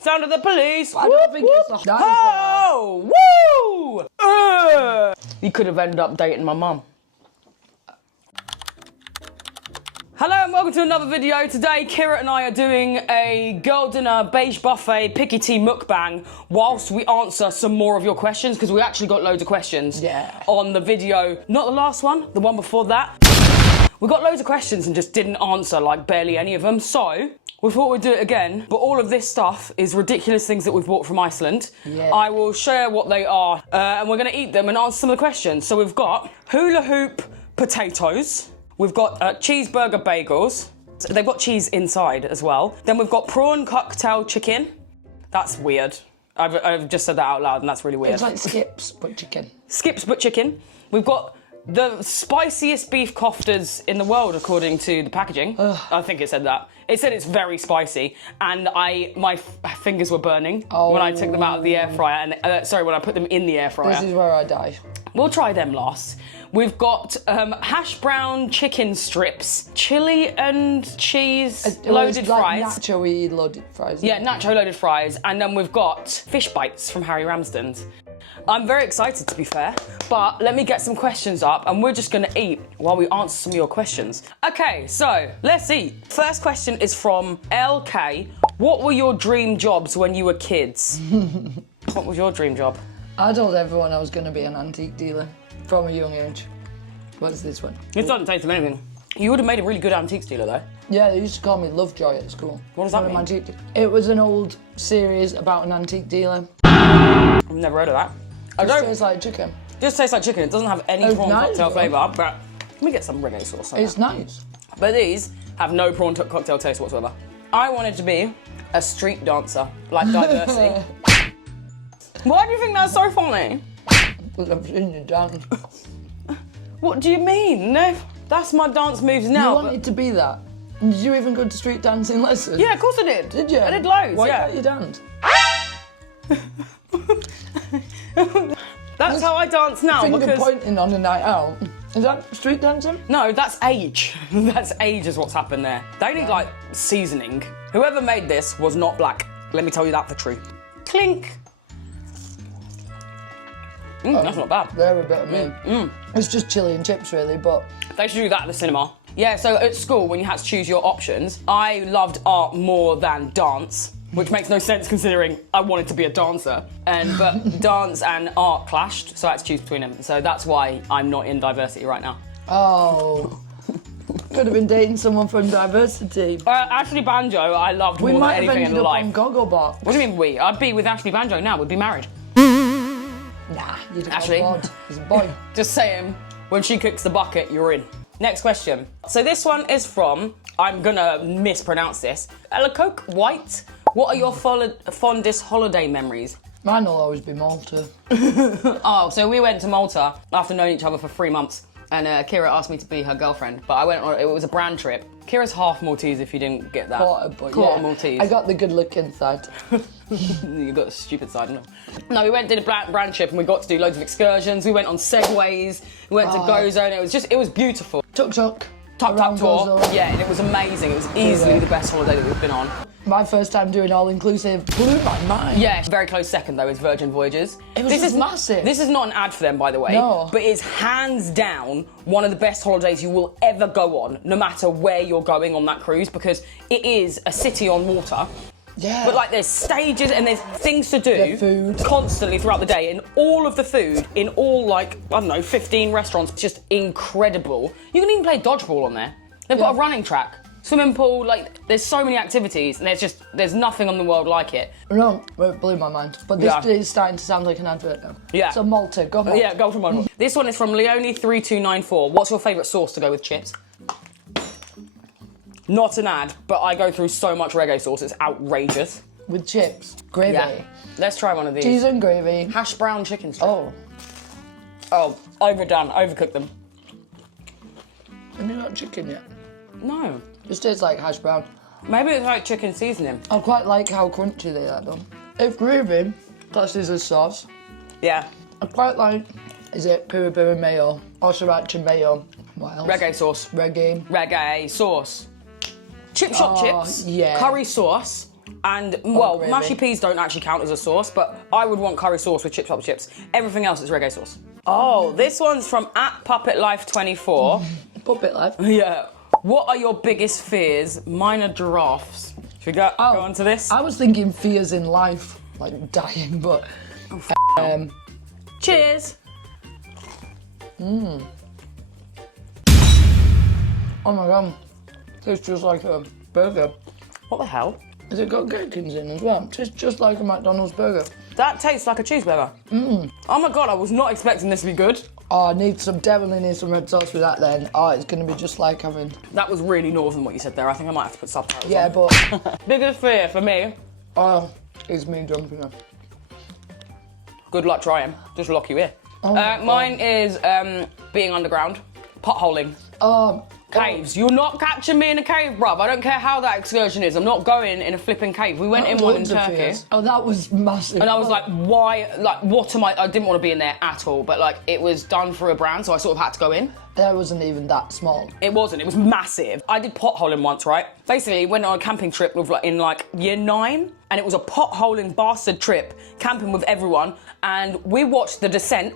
Sound of the police. I don't think it's the dinosaur. Oh, woo! You could have ended up dating my mum. Hello and welcome to another video. Today, Kira and I are doing a girl dinner beige buffet picky tea mukbang whilst we answer some more of your questions, because we actually got loads of questions on the video. Not the last one, the one before that. We got loads of questions and just didn't answer like barely any of them. So we thought we'd do it again, but all of this stuff is ridiculous things that we've bought from Iceland. Yeah. I will share what they are and we're gonna eat them and answer some of the questions. So we've got hula hoop potatoes. We've got cheeseburger bagels. They've got cheese inside as well. Then we've got prawn cocktail chicken. That's weird. I've just said that out loud and that's really weird. It's like skips, but chicken. Skips, but chicken. We've got the spiciest beef koftas in the world, according to the packaging. Ugh. I think it said that. It said it's very spicy, and my fingers were burning when I took them out of the air fryer. And sorry, when I put them in the air fryer. This is where I die. We'll try them last. We've got hash brown chicken strips, chili and cheese loaded fries. Nacho-y loaded fries. Yeah, nacho loaded fries. And then we've got fish bites from Harry Ramsden's. I'm very excited, to be fair, but let me get some questions up and we're just gonna eat while we answer some of your questions. Okay, so let's eat. First question is from LK. What were your dream jobs when you were kids? What was your dream job? I told everyone I was gonna be an antique dealer from a young age. What's this one? It doesn't taste of anything. You would have made a really good antiques dealer though. Yeah, they used to call me Lovejoy at school. What does that mean? It was an old series about an antique dealer. I've never heard of that. It tastes like chicken. Just tastes like chicken. It doesn't have any prawn cocktail flavour, but let me get some reggae sauce on It's that. nice. But these have no prawn cocktail taste whatsoever. I wanted to be a street dancer, like diversity. Why do you think that's so funny? Because I've seen you dance. What do you mean? No, that's my dance moves now. You wanted to be that? Did you even go to street dancing lessons? Yeah, of course I did. Did you? I did loads, Why yeah. can't you dance? That's how I dance now. Finger pointing on a night out. Is that street dancing? No, that's age. That's age is what's happened there. They need like seasoning. Whoever made this was not black. Let me tell you that for true. Clink. That's not bad. They're a bit of me. It's just chili and chips really, but... They should do that at the cinema. Yeah, so at school, when you had to choose your options, I loved art more than dance, which makes no sense considering I wanted to be a dancer. But dance and art clashed, so I had to choose between them. So that's why I'm not in diversity right now. Oh. Could have been dating someone from diversity. Ashley Banjo, I loved more than anything in life. We might have ended up on Gogglebox. What do you mean we? I'd be with Ashley Banjo now, we'd be married. Nah, you'd have Ashley. He's a boy. Just saying, when she kicks the bucket, you're in. Next question. So this one is from, I'm gonna mispronounce this, Elacoke White. What are your fondest holiday memories? Mine will always be Malta. Oh, so we went to Malta after knowing each other for 3 months, and Kira asked me to be her girlfriend, but I went on, it was a brand trip. Kira's half Maltese if you didn't get that. Quarter Maltese. I got the good looking side. You got the stupid side, no. No, we did a brand trip and we got to do loads of excursions. We went on segways, we went to Gozo, and it was beautiful. Tuk-tuk. Tuk-tuk tour. Yeah, and it was amazing. It was easily the best holiday that we've been on. My first time doing all-inclusive blew my mind. Yeah, very close second though is Virgin Voyages. This is massive. This is not an ad for them, by the way. No. But it's hands down one of the best holidays you will ever go on, no matter where you're going on that cruise, because it is a city on water. Yeah. But like there's stages and there's things to do the food constantly throughout the day, and all of the food in all like, I don't know, 15 restaurants, it's just incredible. You can even play dodgeball on there. They've got a running track. Swimming pool, like, there's so many activities and there's nothing on the world like it. No, it blew my mind. But this is starting to sound like an advert now. Yeah. So Malta, go Malta. Yeah, go for Malta. This one is from Leone3294. What's your favourite sauce to go with chips? Not an ad, but I go through so much reggae sauce, it's outrageous. With chips? Gravy? Yeah. Let's try one of these. Cheese and gravy. Hash brown chicken strips. Oh. Oh, overdone, overcooked them. Have you got chicken yet? No. This tastes like hash brown. Maybe it's like chicken seasoning. I quite like how crunchy they are though. If gravy classes as sauce. Yeah. I quite like, is it piri piri mayo or sriracha mayo? What else? Reggae sauce. Reggae. Reggae sauce. Chip shop chips. Yeah. Curry sauce. And, well, gravy. mushy peas don't actually count as a sauce, but I would want curry sauce with chips. Everything else is reggae sauce. Oh, this one's from @PuppetLife24. Puppet life. Yeah. What are your biggest fears? Mine are giraffes. Should we go on to this? I was thinking fears in life, like dying, but... Cheers. Oh my god, tastes just like a burger. What the hell? Has it got gherkins in as well? Tastes just like a McDonald's burger. That tastes like a cheeseburger. Oh my god, I was not expecting this to be good. Oh, I need some, definitely need some red sauce with that then. Oh, it's gonna be just like having... That was really northern what you said there. I think I might have to put subtitles Yeah, on. but... Biggest fear for me, Oh, it's me jumping up. good luck trying. Just lock you in. Mine is being underground, potholing. Caves. You're not catching me in a cave, bruv. I don't care how that excursion is. I'm not going in a flipping cave. We went in one in Turkey. Oh, that was massive. And I was like, why? Like, what am I didn't want to be in there at all, but like, it was done for a brand, so I sort of had to go in. There wasn't even that small. It wasn't. It was massive. I did potholing once, right? Basically, went on a camping trip with in like year 9, and it was a potholing bastard trip, camping with everyone, and we watched The Descent,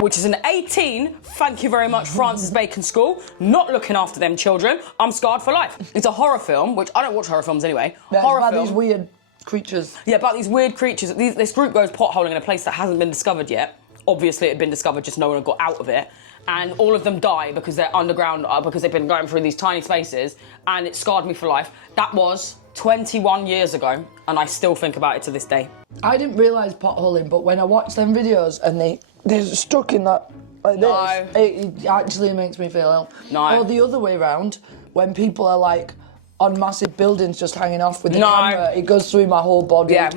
which is an 18, thank you very much, Francis Bacon School, not looking after them children. I'm scarred for life. It's a horror film, which I don't watch horror films anyway. Yeah, horror about film. these weird creatures. Yeah, about these weird creatures. This group goes potholing in a place that hasn't been discovered yet. Obviously, it had been discovered, just no one had got out of it. And all of them die because they're underground, because they've been going through these tiny spaces, and it scarred me for life. That was 21 years ago, and I still think about it to this day. I didn't realise potholing, but when I watched them videos and they're stuck in that like No. this, it actually makes me feel ill. No. Or the other way around, when people are like on massive buildings just hanging off with the No. camera, it goes through my whole body. Yeah.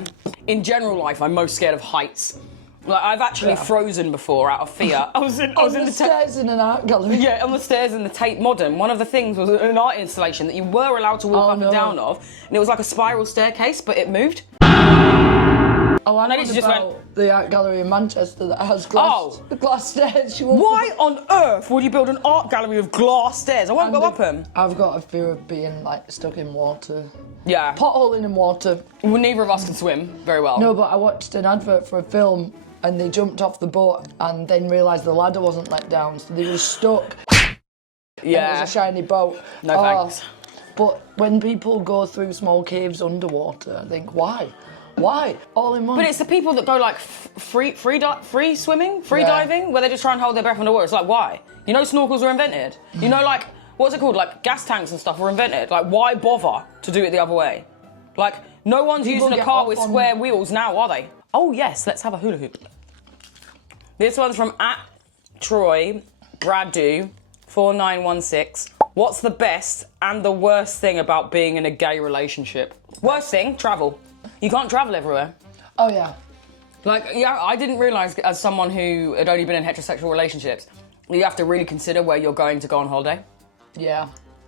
In general life, I'm most scared of heights. Like, I've actually frozen before out of fear. I was in On the the stairs in an art gallery. Yeah, on the stairs in the Tate Modern. One of the things was an art installation that you were allowed to walk up and down of, and it was like a spiral staircase, but it moved. Oh, I And I know just about the art gallery in Manchester that has glass stairs. You won't- Why on earth would you build an art gallery with glass stairs? I won't go up them. I've got a fear of being like stuck in water. Yeah. Potholing in water. Well, neither of us can swim very well. No, but I watched an advert for a film and they jumped off the boat and then realised the ladder wasn't let down, so they were stuck. Yeah. And it was a shiny boat. No thanks. But when people go through small caves underwater, I think, why? Why? All in one. But it's the people that go like free swimming, free Yeah. diving, where they just try and hold their breath underwater. It's like, why? You know, snorkels were invented. You know, like, what's it called? Like, gas tanks and stuff were invented. Like, why bother to do it the other way? Like, no one's People using a get car off with on- square wheels now, are they? Oh yes, let's have a hula hoop. This one's from @TroyBradu4916. What's the best and the worst thing about being in a gay relationship? Worst thing, travel. You can't travel everywhere. Oh, yeah. Like, yeah, I didn't realise, as someone who had only been in heterosexual relationships, you have to really consider where you're going to go on holiday. Yeah.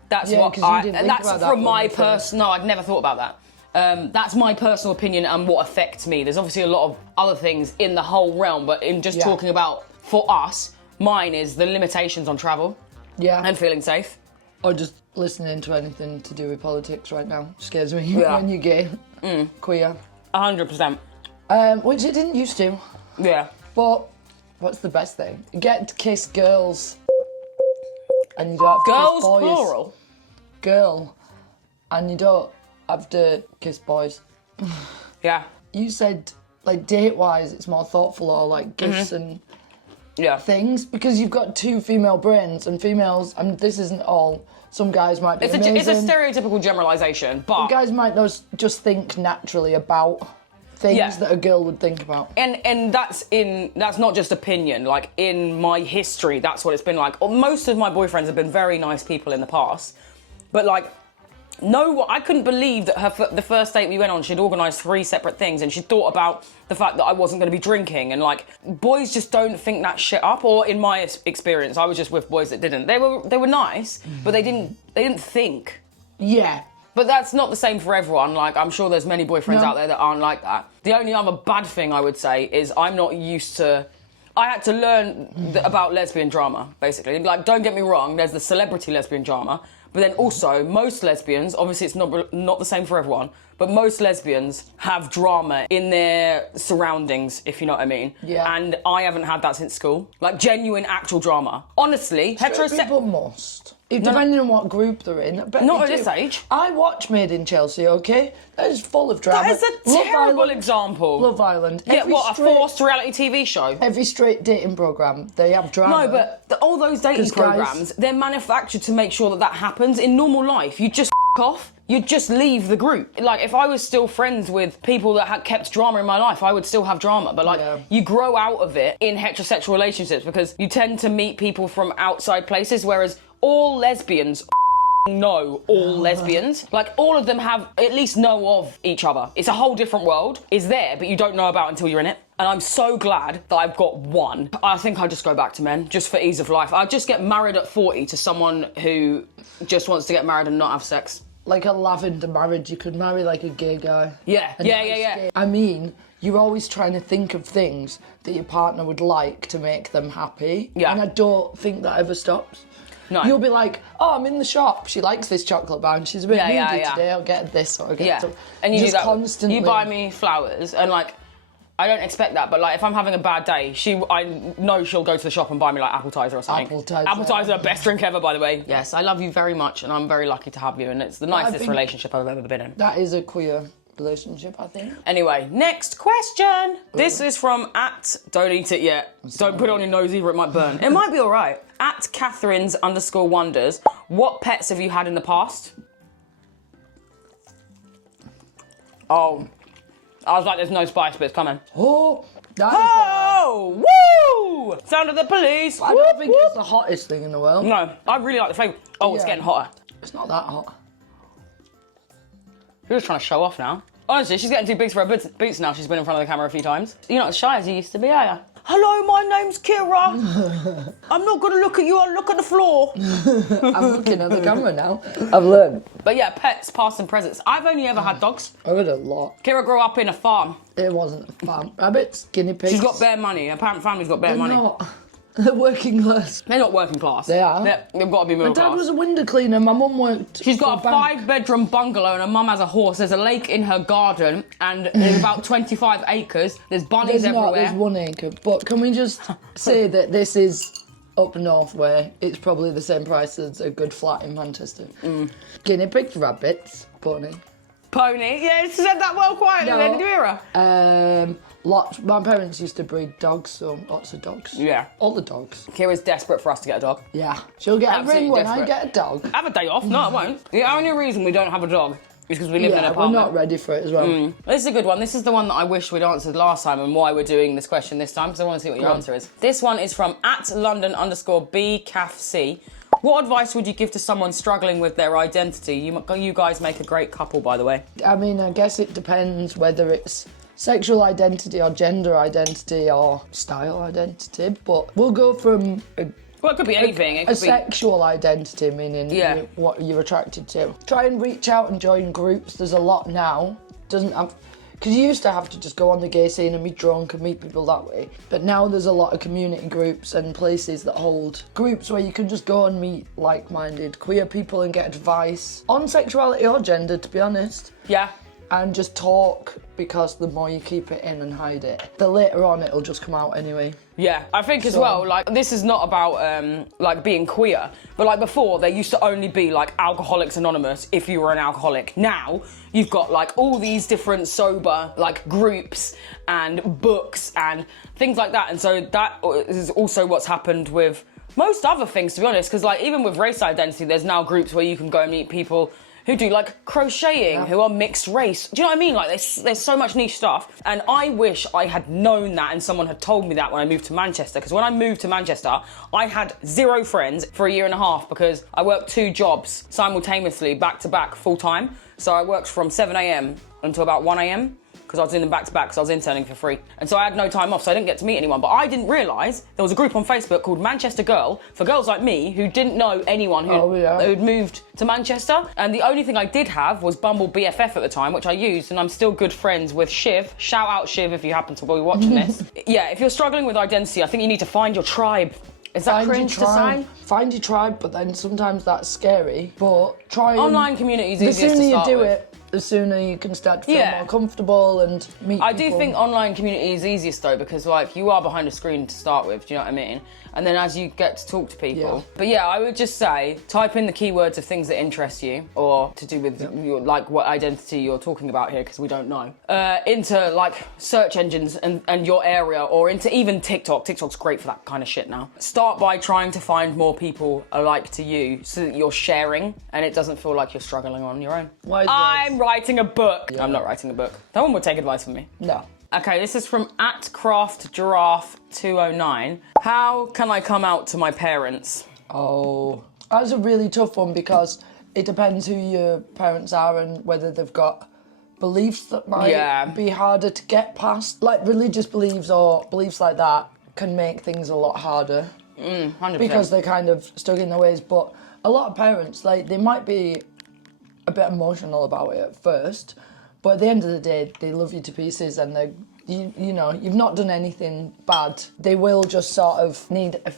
That's Yeah, what 'cause you didn't think that's about that from when my you first- personal. No, I'd never thought about that. That's my personal opinion and what affects me. There's obviously a lot of other things in the whole realm, but in just talking about, for us, mine is the limitations on travel Yeah. and feeling safe. Or just listening to anything to do with politics right now scares me Yeah. when you're gay, queer. 100%. Which it didn't used to. Yeah. But what's the best thing? You get to kiss girls. And you don't have to Girls, kiss boys. plural. Girl. And you don't have to kiss boys. Yeah. You said, like, date-wise, it's more thoughtful or, like, gifts and Yeah. things. Because you've got 2 female brains, and females, and this isn't all, some guys might be It's amazing. a stereotypical generalisation, but... Guys might just think naturally about things that a girl would think about. And that's not just opinion. Like, in my history, that's what it's been like. Most of my boyfriends have been very nice people in the past, but like, no, I couldn't believe that the first date we went on, she'd organised 3 separate things, and she thought about the fact that I wasn't going to be drinking. And like, boys just don't think that shit up. Or in my experience, I was just with boys that didn't. They were nice, but they didn't think. Yeah. But that's not the same for everyone. Like, I'm sure there's many boyfriends out there that aren't like that. The only other bad thing I would say is I'm not used to... I had to learn about lesbian drama, basically. Like, don't get me wrong, there's the celebrity lesbian drama, but then also, most lesbians, obviously it's not the same for everyone, but most lesbians have drama in their surroundings, if you know what I mean. Yeah. And I haven't had that since school. Like, genuine, actual drama. Honestly, People must. Depending on what group they're in. Not at this age. I watch Made in Chelsea, okay? That is full of drama. That is a terrible example. Love Island. Yeah, a forced reality TV show? Every straight dating programme, they have drama. No, but all those dating programmes, they're manufactured to make sure that happens. In normal life, you just off. You just leave the group. Like, if I was still friends with people that had kept drama in my life, I would still have drama. But, like, you grow out of it in heterosexual relationships because you tend to meet people from outside places, whereas all lesbians know all lesbians. Like, all of them have at least know of each other. It's a whole different world. It's there, but you don't know about until you're in it. And I'm so glad that I've got one. I think I'd just go back to men, just for ease of life. I'd just get married at 40 to someone who just wants to get married and not have sex. Like a lavender marriage, you could marry like a gay guy. Yeah. I mean, you're always trying to think of things that your partner would like to make them happy. Yeah. And I don't think that ever stops. No. You'll be like, oh, I'm in the shop. She likes this chocolate bar and she's a bit moody today. I'll get this or I'll get some. And you just do that. Constantly. You buy me flowers and, like, I don't expect that, but, like, if I'm having a bad day, I know she'll go to the shop and buy me, like, appetizer or something. Appetizer, best drink ever, by the way. Yes, I love you very much, and I'm very lucky to have you, and it's the nicest relationship I've ever been in. That is a queer relationship, I think. Anyway, next question. This is from don't eat it yet. Don't put it on your nose either, it might burn. It might be all right. @Catherine's_wonders. What pets have you had in the past? Oh. I was like, there's no spice, but it's coming. Oh, woo! Sound of the police. I don't think it's the hottest thing in the world. No, I really like the flavour. Oh, it's getting hotter. It's not that hot. You're just trying to show off now. Honestly, she's getting too big for her boots now. She's been in front of the camera a few times. You're not as shy as you used to be, are you? Hello, my name's Kira. I'm not going to look at you, I'll look at the floor. I'm looking at the camera now. I've learned. But yeah, pets, past and presents. I've only ever had dogs. I've had a lot. Kira grew up in a farm. It wasn't a farm. Rabbits, guinea pigs. She's got bare money. Her family's got bare money. Not. They're working class. They're not working class. They are. They've got to be middle class. My dad was a window cleaner. My mum worked. She's got a 5-bedroom bungalow and her mum has a horse. There's a lake in her garden and there's about 25 acres. There's bunnies everywhere. There's 1 acre. But can we just say that this is up north where it's probably the same price as a good flat in Manchester. Guinea pigs, rabbits, pony. Pony? Yeah, she said that well quietly then. Did you hear her? Lots. My parents used to breed dogs, so lots of dogs. Yeah. All the dogs. Kira's desperate for us to get a dog. Yeah. She'll get a ring when desperate. I get a dog. Have a day off? No, I won't. The only reason we don't have a dog is because we live in an apartment. We're not ready for it as well. This is a good one. This is the one that I wish we'd answered last time and why we're doing this question this time, because I want to see what your answer is. This one is from @London_BCAFC. What advice would you give to someone struggling with their identity? You guys make a great couple, by the way. I mean, I guess it depends whether it's sexual identity or gender identity or style identity, but we'll go from well, it could be anything. It could be sexual identity, meaning what you're attracted to. Try and reach out and join groups. There's a lot now. Doesn't have, because you used to have to just go on the gay scene and be drunk and meet people that way. But now there's a lot of community groups and places that hold groups where you can just go and meet like-minded queer people and get advice on sexuality or gender, to be honest. Yeah. And just talk, because the more you keep it in and hide it, the later on it'll just come out anyway. Yeah, I think as well, like, this is not about, like, being queer, but, like, before, there used to only be, like, Alcoholics Anonymous if you were an alcoholic. Now, you've got, like, all these different sober, like, groups and books and things like that, and so that is also what's happened with most other things, to be honest, because, like, even with race identity, there's now groups where you can go and meet people who do, like, crocheting, who are mixed race. Do you know what I mean? Like, there's so much niche stuff. And I wish I had known that and someone had told me that when I moved to Manchester. Because when I moved to Manchester, I had 0 friends for a year and a half because I worked 2 jobs simultaneously, back to back, full time. So I worked from 7 a.m. until about 1 a.m. because I was doing them back to back because I was interning for free. And so I had no time off, so I didn't get to meet anyone. But I didn't realise there was a group on Facebook called Manchester Girl for girls like me who didn't know anyone who'd moved to Manchester. And the only thing I did have was Bumble BFF at the time, which I used, and I'm still good friends with Shiv. Shout out Shiv if you happen to be watching this. Yeah, if you're struggling with identity, I think you need to find your tribe. Is that cringe to say? Find your tribe, but then sometimes that's scary. But try and... Online communities easiest to start with. the sooner you can start to feel more comfortable and meet I people. do think online community is easiest though, because like you are behind a screen to start with, do you know what I mean? And then as you get to talk to people. But yeah, I would just say, type in the keywords of things that interest you or to do with your, like what identity you're talking about here, because we don't know. Into like search engines and your area, or into even TikTok. TikTok's great for that kind of shit now. Start by trying to find more people alike to you so that you're sharing and it doesn't feel like you're struggling on your own. I'm writing a book. I'm not writing a book. No one would take advice from me. No. Okay, this is from @craftgiraffe209. How can I come out to my parents? Oh, that's a really tough one because it depends who your parents are and whether they've got beliefs that might be harder to get past. Like religious beliefs or beliefs like that can make things a lot harder. 100%. Because they're kind of stuck in their ways. But a lot of parents, like, they might be a bit emotional about it at first, but at the end of the day, they love you to pieces and they're, you know, you've not done anything bad. They will just sort of need a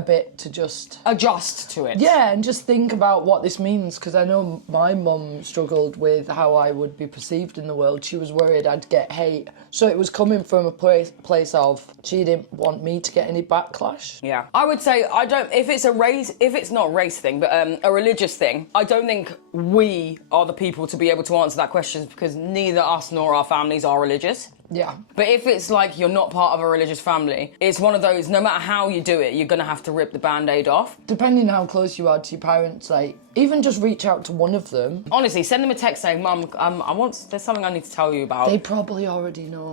bit to just adjust to it. Yeah, and just think about what this means, because I know my mum struggled with how I would be perceived in the world. She was worried I'd get hate. So it was coming from a place of she didn't want me to get any backlash. Yeah. I would say if it's not a race thing, but a religious thing, I don't think we are the people to be able to answer that question, because neither us nor our families are religious. Yeah. But if it's like you're not part of a religious family, it's one of those, no matter how you do it, you're going to have to rip the Band-Aid off. Depending how close you are to your parents, like, even just reach out to one of them. Honestly, send them a text saying, Mum, there's something I need to tell you about. They probably already know.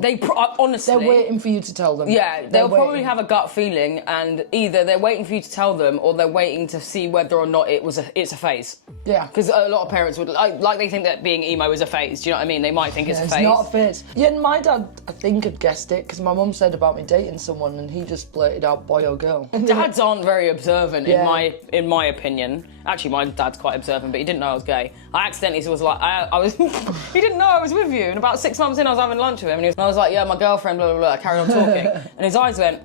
Honestly. They're waiting for you to tell them. Yeah, they'll probably have a gut feeling, and either they're waiting for you to tell them or they're waiting to see whether or not it's a phase. Yeah. Because a lot of parents would, like they think that being emo is a phase, do you know what I mean? They might think it's a phase. It's not a phase. Yeah, and my dad, I think, had guessed it, because my mum said about me dating someone and he just blurted out boy or girl. Dads aren't very observant, in my opinion. Actually, my dad's quite observant, but he didn't know I was gay. I accidentally was like, I was, he didn't know I was with you. And about 6 months in, I was having lunch with him, and I was like, yeah, my girlfriend, blah, blah, blah. I carried on talking. And his eyes went,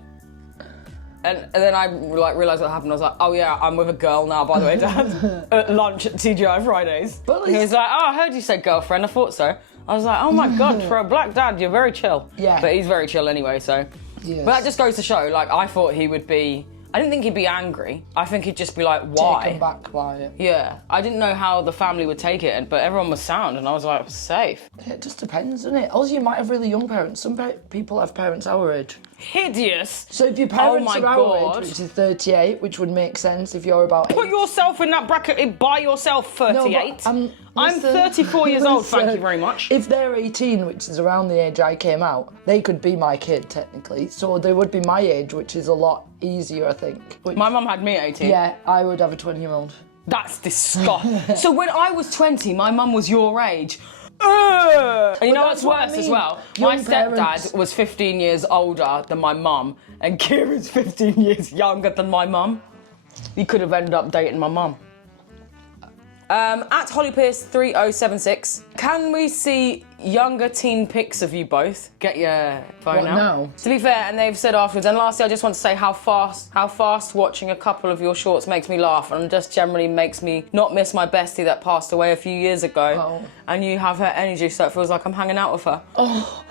and then I like realised what happened. I was like, oh yeah, I'm with a girl now, by the way, Dad. At lunch at TGI Fridays. But he was like, oh, I heard you say girlfriend. I thought so. I was like, oh my God, for a black dad, you're very chill. Yeah. But he's very chill anyway, so. Yes. But that just goes to show, like, I thought he would be, I didn't think he'd be angry. I think he'd just be like, why? Taken back by it. Yeah. I didn't know how the family would take it, but everyone was sound, and I was like, safe. It just depends, doesn't it? Also, you might have really young parents. Some people have parents our age. Hideous. So if your parents are our age, which is 38, which would make sense if you're about 8. Put yourself in that bracket by yourself, 38. No, I'm 34 years old, thank you very much. If they're 18, which is around the age I came out, they could be my kid, technically. So they would be my age, which is a lot easier, I think. My mum had me at 18. Yeah, I would have a 20-year-old. That's disgusting. So when I was 20, my mum was your age. And you know what's worse as well? My stepdad was 15 years older than my mum, and Kira's 15 years younger than my mum. You could have ended up dating my mum. At HollyPierce3076, can we see younger teen pics of you both? Get your phone out. Now? To be fair, and they've said afterwards, and lastly, I just want to say how fast watching a couple of your shorts makes me laugh, and just generally makes me not miss my bestie that passed away a few years ago. Oh. And you have her energy, so it feels like I'm hanging out with her. Oh.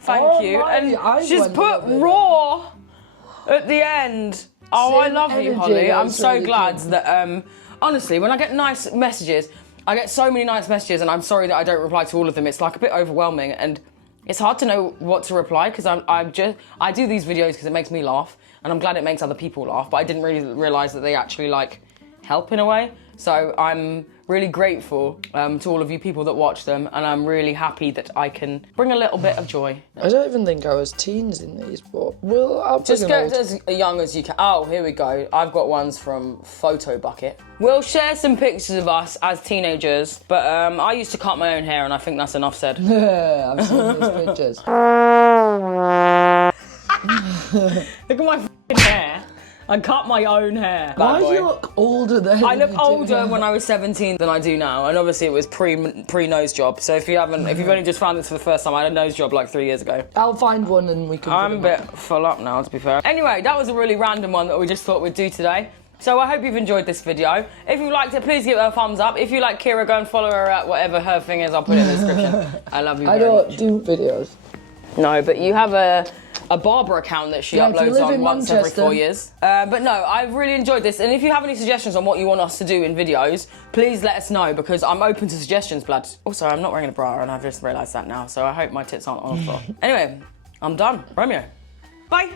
Thank you. And she's put raw at the end. Oh, I love you, Holly. I'm so glad that, honestly, when I get nice messages, I get so many nice messages, and I'm sorry that I don't reply to all of them. It's like a bit overwhelming, and it's hard to know what to reply, because I do these videos because it makes me laugh, and I'm glad it makes other people laugh, but I didn't really realise that they actually, like, help in a way. So I'm really grateful to all of you people that watch them, and I'm really happy that I can bring a little bit of joy. I don't even think I was teens in these, but I'll just get as young as you can. Oh, here we go. I've got ones from Photo Bucket. We'll share some pictures of us as teenagers, but I used to cut my own hair, and I think that's enough said. Yeah, I've seen these pictures. Look at my f***ing hair. I cut my own hair. Why do you look older then? I look older when I was 17 than I do now, and obviously it was pre-nose job. So if you've only just found this for the first time, I had a nose job like 3 years ago. I'll find one and we can. I'm a bit full up now, to be fair. Anyway, that was a really random one that we just thought we'd do today. So I hope you've enjoyed this video. If you liked it, please give it a thumbs up. If you like Kira, go and follow her at whatever her thing is. I'll put it in the description. I love you very much. I don't do videos. No, but you have a barber account that she uploads on once every 4 years. But no, I've really enjoyed this. And if you have any suggestions on what you want us to do in videos, please let us know because I'm open to suggestions, blood. Also, I'm not wearing a bra and I've just realised that now. So I hope my tits aren't on the floor. Anyway, I'm done. Romeo. Bye.